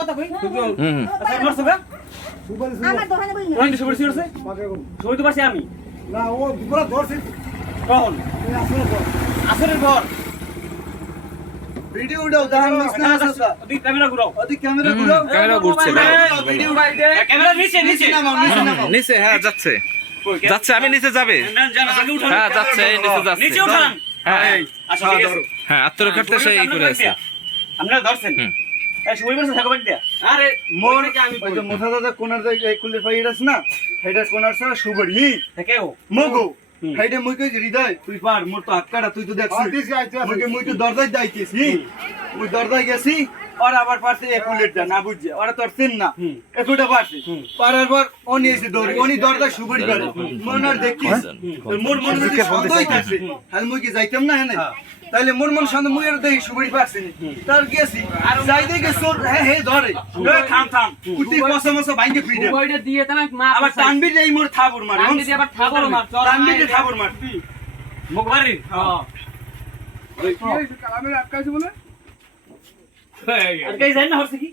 কথা কই আচ্ছা মারছো গা আমার দোকানে বই না কোন সুপার সিরছে সই তো পাশে আমি না ও পুরো ধরছে কখন আসরের পর ভিডিও উঠাও দাঁড়ান মিস না আসা ওদি ক্যামেরা ঘুরাও ওদি ক্যামেরা ঘুরাও ক্যামেরা ঘুরছে ভিডিও বাইরে ক্যামেরা নিচে নিচে নিচে হ্যাঁ যাচ্ছে যাচ্ছে আমি নিচে যাবে হ্যাঁ যাচ্ছে এই নিচে যাচ্ছে নিচে উঠান হ্যাঁ আচ্ছা ঠিক আছে হ্যাঁ আত্মরক্ষার্থে সে এই করে আছে আপনারা ধরছেন এই সুই বলছে থাকো বাদ দিয়া আরে মোর আমি ওই যে মোথা দাদা কোনার যে এই কুলে ফাইরাস না হেডা কোনার সারা সুবড়ি থেকেও মগো হেডা মুই কই হৃদয় তুই পার মোর তো আটকাটা তুই তো দেখছিস মুই তো দরজায় যাইতেছি মুই দরজায় গেছি আর আবার পারছে এক কুলেটটা না বুঝছে ওরা তোর চিন না একুটা পারছে পারার পর অনি এসে দৌড় অনি দরজায় সুবড়ি করে মন আর দেখিস মোর মন যদি সন্দেহই থাকে হাল মুই কি যাইতাম না হেনে তাইলে মোর মন সন্দেহ মুই আর দেই সুবড়ি পারছে তার গেছি আর যাই দেখে সোর হে ধরে থাম থাম কুটি কসম কসম বাইকে ফিরে ওইটা দিয়ে তাহলে মা আবার টানবি এই মোর থাবুর মারে টানবি দিয়ে আবার থাবর মার টানবি যে থাবুর মার মুখবাড়ি কালামের আটকাইছে বলে আর কই যাই না হচ্ছে কি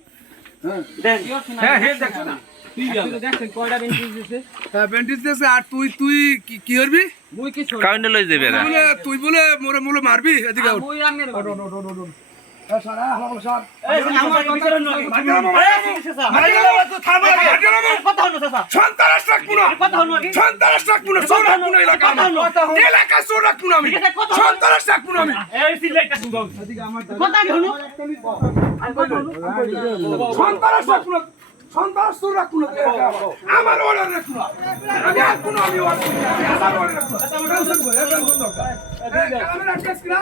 দেন হ্যাঁ হ্যাঁ দেখছো না তুই দেখছেন কয়টা বেঞ্চিস দিছে হ্যাঁ বেন্টিস দিয়েছে আর তুই কি করবি মুই কি ছোট কাউন্টে লই যাবে এরা তুই বলে মোরে মারবি এদিকে মুই আমি এই আমার বিচারণ নয় কথা হলো চাচা সন্তানাস রাখবো না কথা হলো কি সন্তানাস রাখবো না চোর রাখবো না এলাকা চোর রাখবো না আমি সন্তানাস রাখবো না আমি এই সিলেক্টটা শুনো কথা হলো সন্তানাস রাখবো না সন্তানাস চোর রাখবো না আমার অর্ডার রাখবো না আমি আর কোনো আমি অর্ডার রাখবো কালামের আটকাইছ কিনা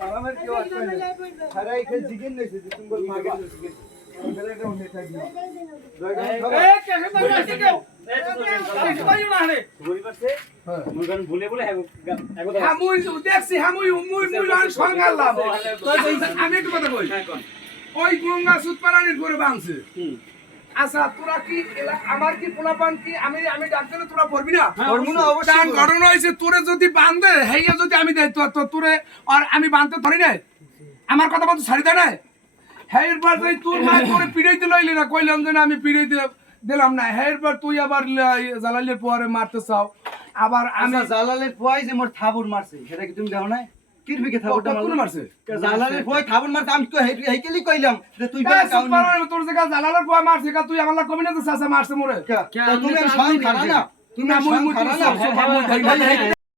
কালামের কি আটকাই সারা এখানে জিগেন নইছে যে তুমি বল মাগে জিগেন বেলাটা উঠে থাকি ভুলে বলে আমি একটু কথা কই ওই গঙ্গা সুদ পারানির করে বাংছে আচ্ছা তোরা কি আমার কি পোলাপান কি আমি ডাক্তারে তোরা পড়বি না হরমোন অবশ্যই ঘটনা হয়েছে তোরে যদি বাঁধে হেইয়া যদি আমি দেয় তো তোরে আর আমি বাঁধতে ধরি নাই আমার কথা বলতে ছাড়ি দেয় না হের পর তুই মা তোরে পিড়াইতে লইলি না কইলাম যে না আমি পিড়াইতে দিলাম না হের পর তুই আবার জালালের পরে মারতে চাও আবার আমি আমি জালালের পয় যে মোর থাবুর মারছে সেটা কি তুমি দেখো না কিরবিকে থাবুরটা কোন মারছে জালালের পয় থাবুর মারছে আমি তো হেইকেলি কইলাম যে তুই এই সুদ পারানি তোর জায়গা জালালের পয় মারছে কা তুই আমার কবি না তো চাচা মারছে মোরে তুমি স্বয়ং খানা না তুমি স্বয়ং খানা না